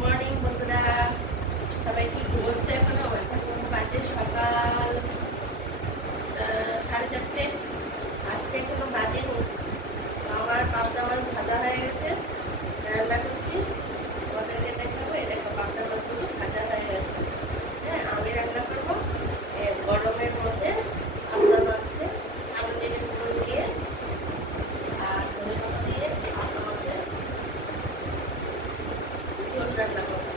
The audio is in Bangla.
মর্নিং বন্ধুরা, সবাই কি ঘুমোচ্ছে এখনো? এখন বাজে সকাল 4:30। আসতে এখনো বাজেনি। আমার পাবদা মাছ ভাজা হয়ে গেছে, রান্না করছি। তোমাদেরকে দেখাবো। এই দেখো, পাবদা মাছগুলো ভাজা হয়ে গেছে। হ্যাঁ, আমি রান্না করবো গরমের মধ্যে পাবদা মাছে আলু জিরে গুঁড়ো দিয়ে আর ধনে পাতা দিয়ে পাবদা মাছের ঝোল রান্না করবো।